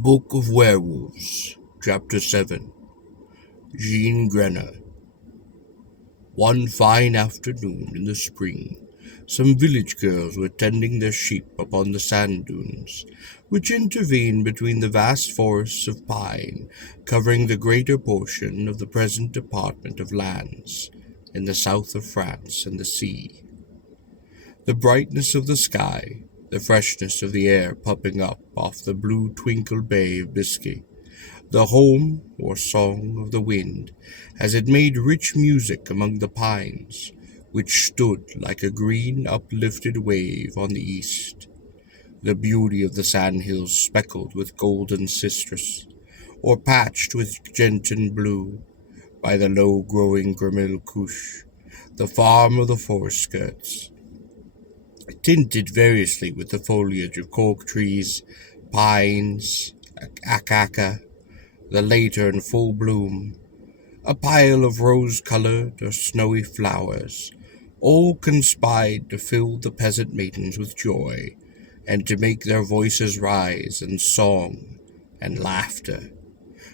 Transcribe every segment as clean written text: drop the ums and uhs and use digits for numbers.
Book of Werewolves, Chapter 7. Jean Grenier. One fine afternoon in the spring, some village girls were tending their sheep upon the sand dunes, which intervene between the vast forests of pine covering the greater portion of the present department of lands in the south of France and the sea. The brightness of the sky, the freshness of the air pumping up off the blue twinkle bay of Biscay, the home or song of the wind, as it made rich music among the pines, which stood like a green uplifted wave on the east, the beauty of the sandhills speckled with golden citrus, or patched with gentian blue, by the low-growing Gramille couche, the farm of the forest skirts, tinted variously with the foliage of cork trees, pines, acacia, the later in full bloom, a pile of rose-colored or snowy flowers, all conspired to fill the peasant maidens with joy, and to make their voices rise in song and laughter,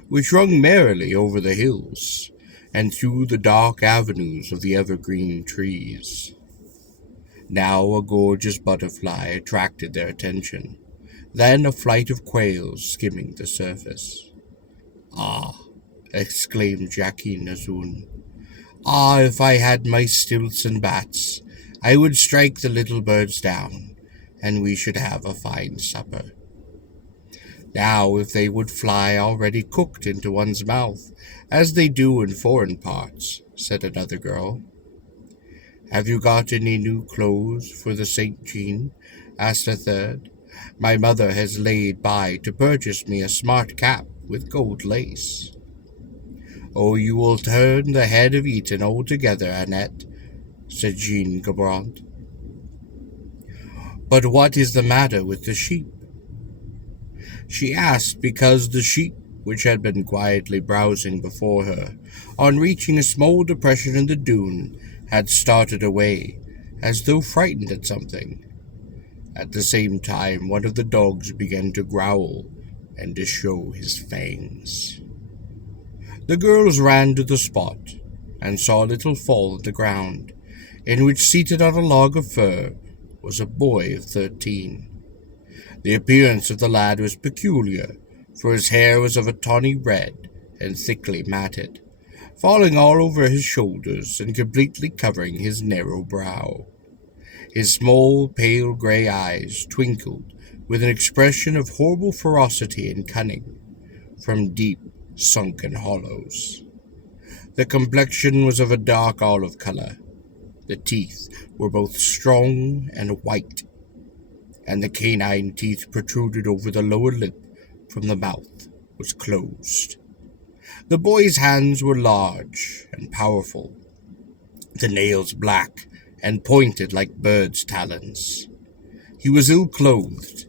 which rung merrily over the hills, and through the dark avenues of the evergreen trees. Now a gorgeous butterfly attracted their attention, then a flight of quails skimming the surface. "Ah!" exclaimed Jacqueline Azun. "Ah, if I had my stilts and bats, I would strike the little birds down, and we should have a fine supper. Now, if they would fly already cooked into one's mouth, as they do in foreign parts," said another girl. "Have you got any new clothes for the St. Jean?" asked a third. "My mother has laid by to purchase me a smart cap with gold lace." "Oh, you will turn the head of Eton altogether, Annette," said Jean Gabrant. "But what is the matter with the sheep?" She asked because the sheep, which had been quietly browsing before her, on reaching a small depression in the dune, had started away, as though frightened at something. At the same time, one of the dogs began to growl and to show his fangs. The girls ran to the spot, and saw a little fall at the ground, in which, seated on a log of fir, was a boy of 13. The appearance of the lad was peculiar, for his hair was of a tawny red and thickly matted, falling all over his shoulders and completely covering his narrow brow. His small, pale grey eyes twinkled with an expression of horrible ferocity and cunning from deep, sunken hollows. The complexion was of a dark olive color. The teeth were both strong and white, and the canine teeth protruded over the lower lip from the mouth was closed. The boy's hands were large and powerful, the nails black and pointed like birds' talons. He was ill-clothed,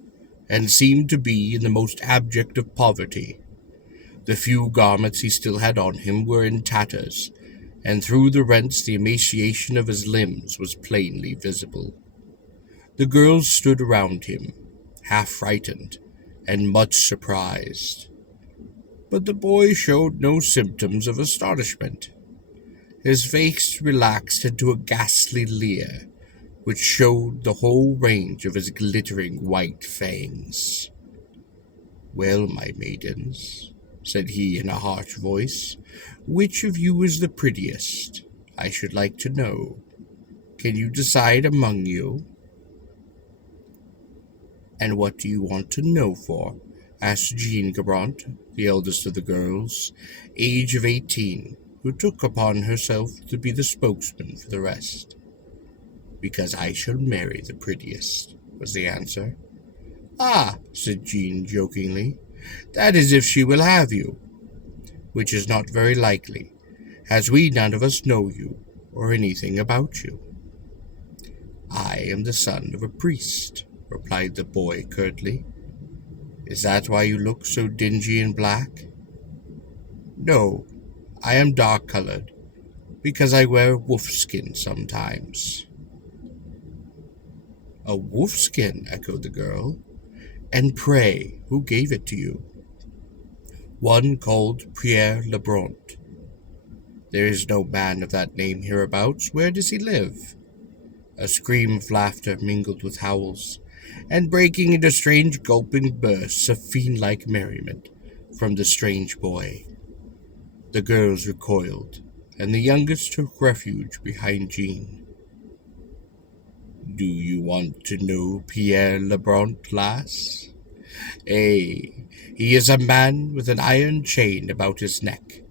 and seemed to be in the most abject of poverty. The few garments he still had on him were in tatters, and through the rents the emaciation of his limbs was plainly visible. The girls stood around him, half frightened and much surprised. But the boy showed no symptoms of astonishment. His face relaxed into a ghastly leer, which showed the whole range of his glittering white fangs. "Well, my maidens," said he in a harsh voice, "which of you is the prettiest? I should like to know. Can you decide among you?" "And what do you want to know for?" asked Jean Gabrant, the eldest of the girls, age of 18, who took upon herself to be the spokesman for the rest. "Because I shall marry the prettiest," was the answer. "Ah," said Jean jokingly, "that is if she will have you, which is not very likely, as we none of us know you or anything about you." "I am the son of a priest," replied the boy curtly. "Is that why you look so dingy and black?" "No, I am dark-colored, because I wear wolfskin sometimes." "A wolfskin?" echoed the girl. "And pray, who gave it to you? one called Pierre Lebrun. There is no man of that name hereabouts. Where does he live? A scream of laughter mingled with howls, and breaking into strange gulping bursts of fiend-like merriment from the strange boy. The girls recoiled, and the youngest took refuge behind Jean. Do you want to know Pierre Lebrun, lass? Ay, he is a man with an iron chain about his neck,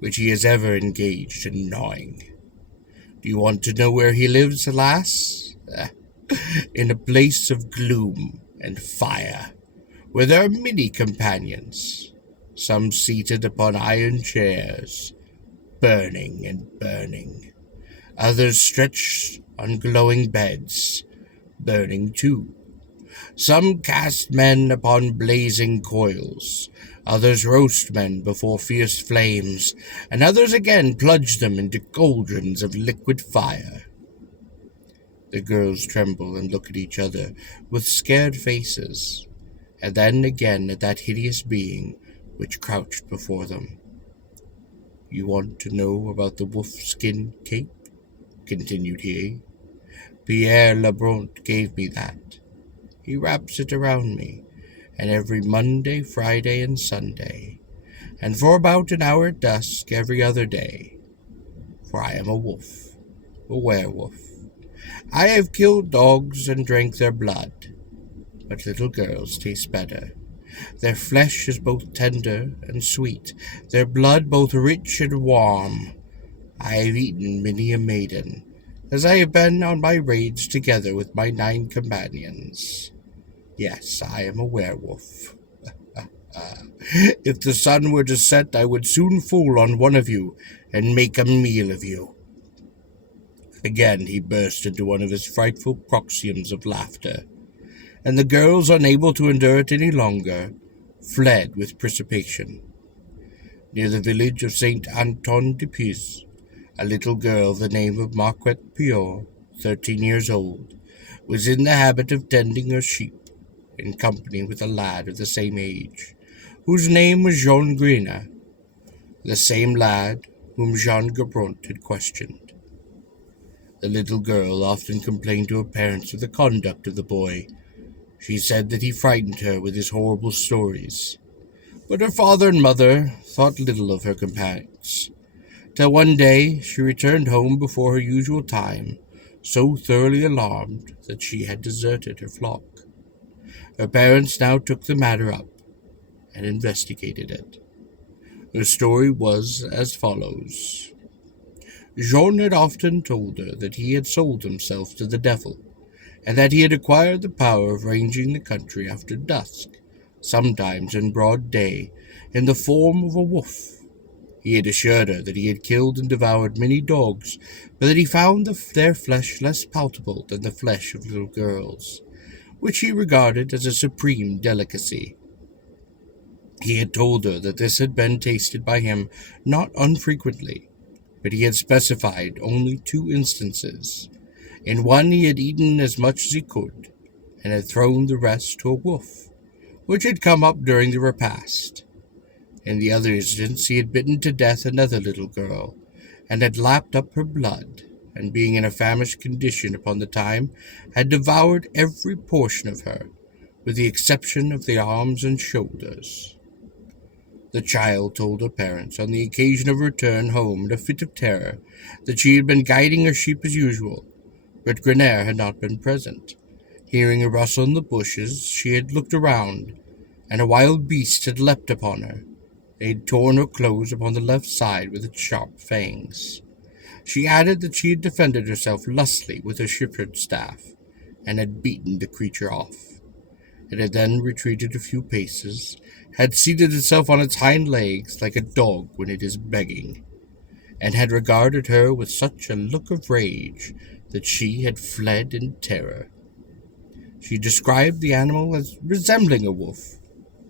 which he is ever engaged in gnawing. Do you want to know where he lives, lass? In a place of gloom and fire, where there are many companions, some seated upon iron chairs, burning and burning, others stretched on glowing beds, burning too. Some cast men upon blazing coils, others roast men before fierce flames, and others again plunge them into cauldrons of liquid fire. The girls tremble and look at each other with scared faces, and then again at that hideous being which crouched before them. You want to know about the wolf-skin cape? Continued he. Pierre Lebrun gave me that. He wraps it around me, and every Monday, Friday, and Sunday, and for about an hour at dusk every other day. For I am a wolf, a werewolf. I have killed dogs and drank their blood, but little girls taste better. Their flesh is both tender and sweet, their blood both rich and warm. I have eaten many a maiden, as I have been on my raids together with my 9 companions. Yes, I am a werewolf. If the sun were to set, I would soon fall on one of you and make a meal of you. Again he burst into one of his frightful paroxysms of laughter, and the girls, unable to endure it any longer, fled with precipitation. Near the village of Saint Anton de Pise, a little girl of the name of Marquette Piot, 13 years old, was in the habit of tending her sheep, in company with a lad of the same age, whose name was Jean Grenier, the same lad whom Jean Lebrun had questioned. The little girl often complained to her parents of the conduct of the boy. She said that he frightened her with his horrible stories, but her father and mother thought little of her companions, till one day she returned home before her usual time, so thoroughly alarmed that she had deserted her flock. Her parents now took the matter up and investigated it. Her story was as follows. Jean had often told her that he had sold himself to the devil, and that he had acquired the power of ranging the country after dusk, sometimes in broad day, in the form of a wolf. He had assured her that he had killed and devoured many dogs, but that he found their flesh less palatable than the flesh of little girls, which he regarded as a supreme delicacy. He had told her that this had been tasted by him not unfrequently, but he had specified only 2 instances. In one he had eaten as much as he could, and had thrown the rest to a wolf, which had come up during the repast. In the other instance he had bitten to death another little girl, and had lapped up her blood, and being in a famished condition upon the time, had devoured every portion of her, with the exception of the arms and shoulders. The child told her parents on the occasion of her return home in a fit of terror that she had been guiding her sheep as usual, but Grenier had not been present. Hearing a rustle in the bushes, she had looked around, and a wild beast had leapt upon her. They had torn her clothes upon the left side with its sharp fangs. She added that she had defended herself lustily with her shepherd's staff, and had beaten the creature off. It had then retreated a few paces, had seated itself on its hind legs like a dog when it is begging, and had regarded her with such a look of rage that she had fled in terror. She described the animal as resembling a wolf,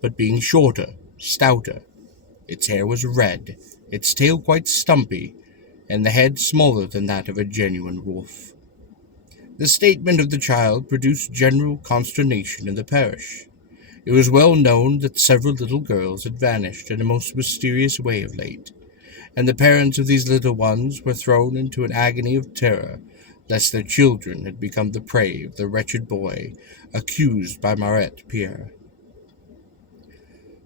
but being shorter, stouter. Its hair was red, its tail quite stumpy, and the head smaller than that of a genuine wolf. The statement of the child produced general consternation in the parish. It was well known that several little girls had vanished in a most mysterious way of late, and the parents of these little ones were thrown into an agony of terror lest their children had become the prey of the wretched boy accused by Maret Pierre.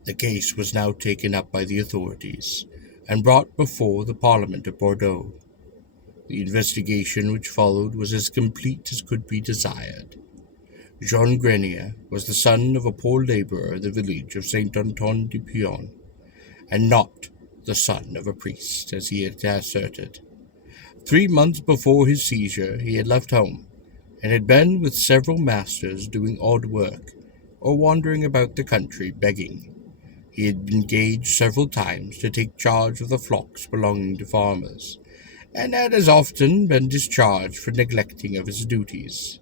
The case was now taken up by the authorities and brought before the Parliament of Bordeaux. The investigation which followed was as complete as could be desired. Jean Grenier was the son of a poor laborer of the village of Saint-Antoine-du-Pion, and not the son of a priest, as he had asserted. 3 months before his seizure he had left home, and had been with several masters doing odd work, or wandering about the country begging. He had been engaged several times to take charge of the flocks belonging to farmers, and had as often been discharged for neglecting of his duties.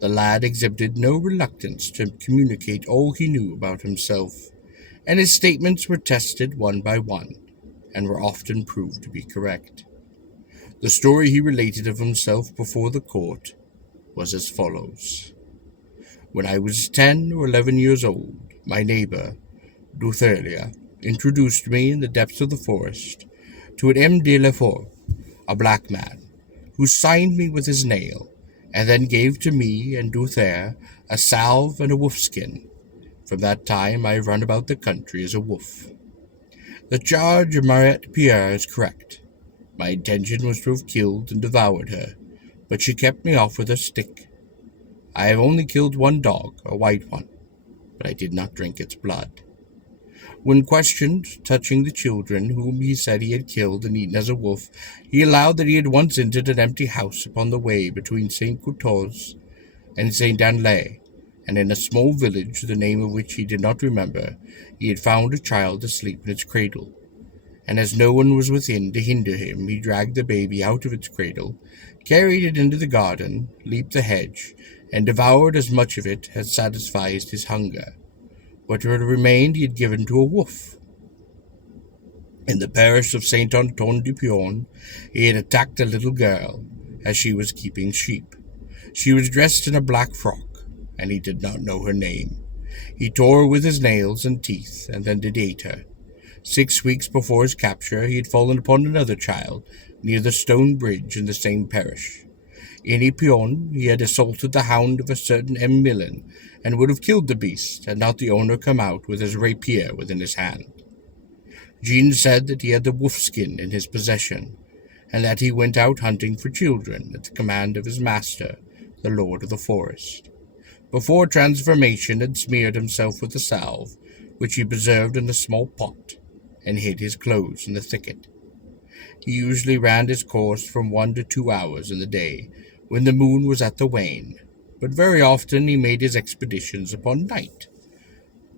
The lad exhibited no reluctance to communicate all he knew about himself, and his statements were tested one by one, and were often proved to be correct. The story he related of himself before the court was as follows. When I was 10 or 11 years old, my neighbor, Dutherlia, introduced me in the depths of the forest to an M. de la Fort, a black man, who signed me with his nail, and then gave to me and Duther a salve and a wolfskin. From that time I have run about the country as a wolf. The charge of Maret Pierre is correct. My intention was to have killed and devoured her, but she kept me off with her stick. I have only killed one dog, a white one, but I did not drink its blood. When questioned touching the children whom he said he had killed and eaten as a wolf, he allowed that he had once entered an empty house upon the way between Saint-Couteaux and Saint-Anlay, and in a small village, the name of which he did not remember, he had found a child asleep in its cradle, and as no one was within to hinder him, he dragged the baby out of its cradle, carried it into the garden, leaped the hedge, and devoured as much of it as satisfied his hunger. What had remained he had given to a wolf. In the parish of Saint-Antoine-du-Pion, he had attacked a little girl as she was keeping sheep. She was dressed in a black frock, and he did not know her name. He tore her with his nails and teeth, and then did eat her. 6 weeks before his capture, he had fallen upon another child near the stone bridge in the same parish. In Ypern, he had assaulted the hound of a certain M. Millen, and would have killed the beast had not the owner come out with his rapier within his hand. Jean said that he had the wolfskin in his possession, and that he went out hunting for children at the command of his master, the lord of the forest. Before transformation had smeared himself with a salve, which he preserved in a small pot, and hid his clothes in the thicket. He usually ran his course from 1 to 2 hours in the day, when the moon was at the wane, but very often he made his expeditions upon night,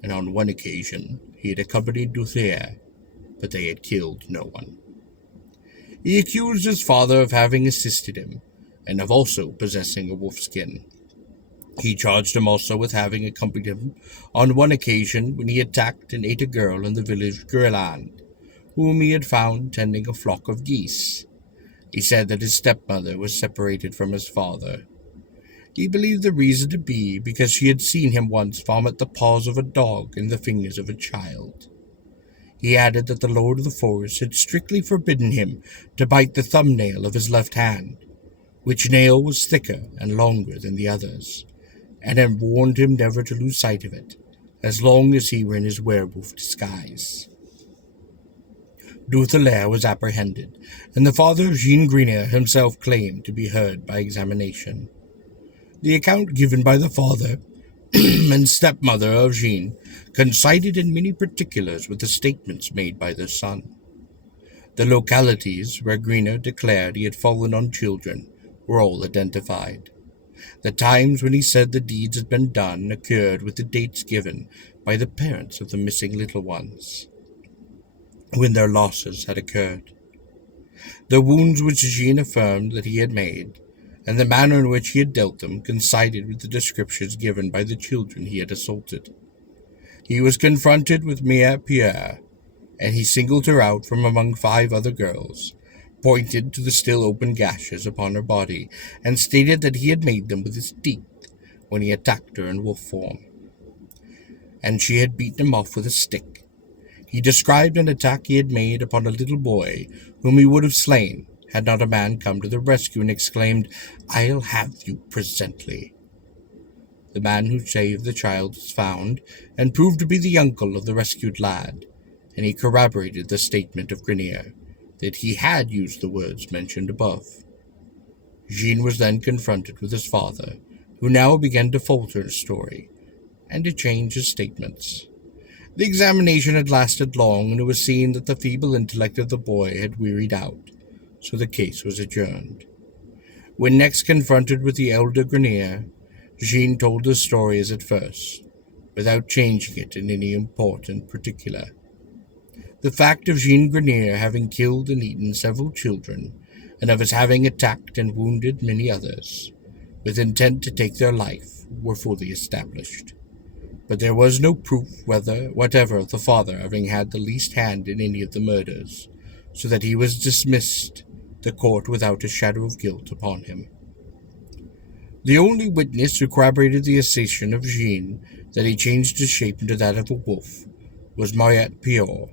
and on one occasion he had accompanied Duther, but they had killed no one. He accused his father of having assisted him, and of also possessing a wolfskin. He charged him also with having accompanied him on one occasion when he attacked and ate a girl in the village Guerlain, whom he had found tending a flock of geese. He said that his stepmother was separated from his father. He believed the reason to be because she had seen him once vomit the paws of a dog in the fingers of a child. He added that the lord of the forest had strictly forbidden him to bite the thumbnail of his left hand, which nail was thicker and longer than the others, and had warned him never to lose sight of it, as long as he were in his werewolf disguise. Duther was apprehended, and the father of Jean Grenier himself claimed to be heard by examination. The account given by the father and stepmother of Jean coincided in many particulars with the statements made by their son. The localities where Grenier declared he had fallen on children were all identified. The times when he said the deeds had been done occurred with the dates given by the parents of the missing little ones, when their losses had occurred. The wounds which Jean affirmed that he had made, and the manner in which he had dealt them, coincided with the descriptions given by the children he had assaulted. He was confronted with Mère Pierre, and he singled her out from among 5 other girls, pointed to the still open gashes upon her body, and stated that he had made them with his teeth when he attacked her in wolf form. and she had beaten him off with a stick. He described an attack he had made upon a little boy, whom he would have slain, had not a man come to the rescue and exclaimed, "I'll have you presently." The man who saved the child was found, and proved to be the uncle of the rescued lad, and he corroborated the statement of Grenier, that he had used the words mentioned above. Jean was then confronted with his father, who now began to falter his story, and to change his statements. The examination had lasted long, and it was seen that the feeble intellect of the boy had wearied out, so the case was adjourned. When next confronted with the elder Grenier, Jean told the story as at first, without changing it in any important particular. The fact of Jean Grenier having killed and eaten several children, and of his having attacked and wounded many others, with intent to take their life, were fully established. But there was no proof whatever of the father having had the least hand in any of the murders, so that he was dismissed the court without a shadow of guilt upon him. The only witness who corroborated the assertion of Jean that he changed his shape into that of a wolf was Mariette Piot.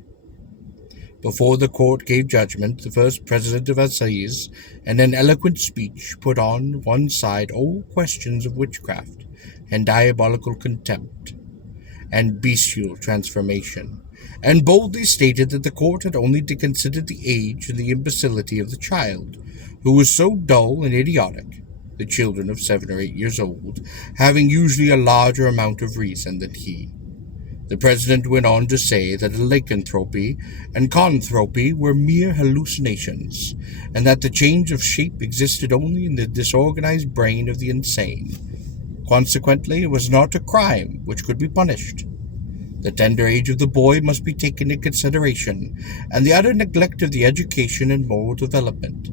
Before the court gave judgment, the first president of Assize, in an eloquent speech, put on one side all questions of witchcraft and diabolical contempt and bestial transformation, and boldly stated that the court had only to consider the age and the imbecility of the child, who was so dull and idiotic, the children of 7 or 8 years old having usually a larger amount of reason than he. The president went on to say that lycanthropy and conthropy were mere hallucinations, and that the change of shape existed only in the disorganized brain of the insane. Consequently, it was not a crime which could be punished. The tender age of the boy must be taken into consideration, and the utter neglect of the education and moral development.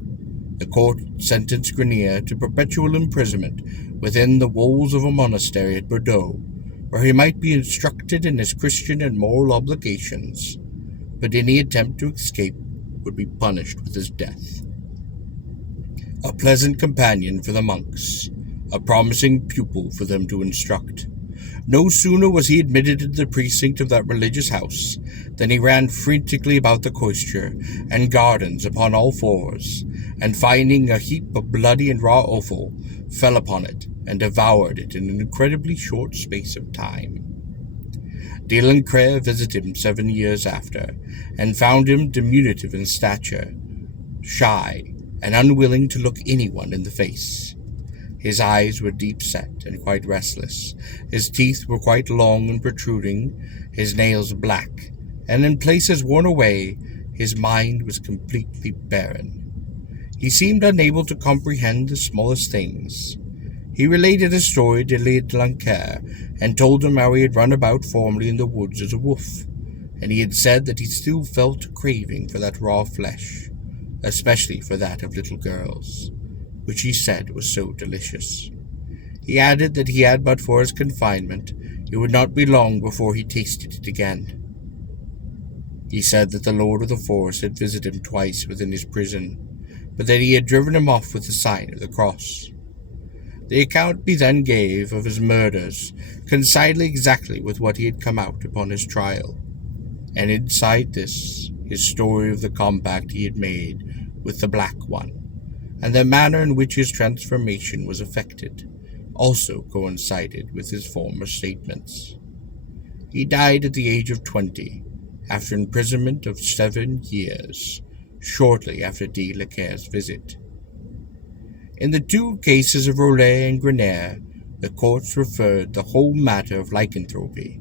The court sentenced Grenier to perpetual imprisonment within the walls of a monastery at Bordeaux, where he might be instructed in his Christian and moral obligations, but any attempt to escape would be punished with his death. A pleasant companion for the monks, a promising pupil for them to instruct. No sooner was he admitted into the precinct of that religious house than he ran frantically about the cloister and gardens upon all fours, and finding a heap of bloody and raw offal, fell upon it and devoured it in an incredibly short space of time. De Lancre visited him 7 years after, and found him diminutive in stature, shy, and unwilling to look anyone in the face. His eyes were deep-set and quite restless, his teeth were quite long and protruding, his nails black, and in places worn away, his mind was completely barren. He seemed unable to comprehend the smallest things. He related a story to De Lancre, and told him how he had run about formerly in the woods as a wolf, and he had said that he still felt a craving for that raw flesh, especially for that of little girls, which he said was so delicious. He added that he had but for his confinement, it would not be long before he tasted it again. He said that the Lord of the Forest had visited him twice within his prison, but that he had driven him off with the sign of the cross. The account he then gave of his murders coincided exactly with what he had come out upon his trial, and inside this, his story of the compact he had made with the Black One, and the manner in which his transformation was effected, also coincided with his former statements. He died at the age of 20, after imprisonment of 7 years, shortly after De Lancre's visit. In the 2 cases of Rollet and Grenier, the courts referred the whole matter of lycanthropy,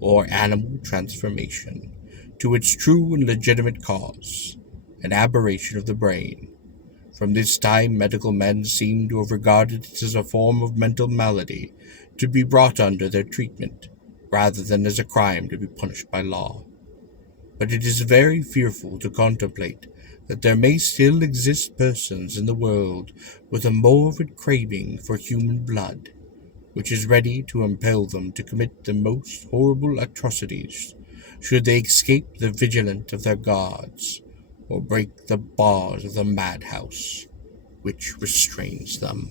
or animal transformation, to its true and legitimate cause, an aberration of the brain. From this time medical men seem to have regarded it as a form of mental malady to be brought under their treatment, rather than as a crime to be punished by law. But it is very fearful to contemplate that there may still exist persons in the world with a morbid craving for human blood, which is ready to impel them to commit the most horrible atrocities, should they escape the vigilance of their guards, or break the bars of the madhouse which restrains them.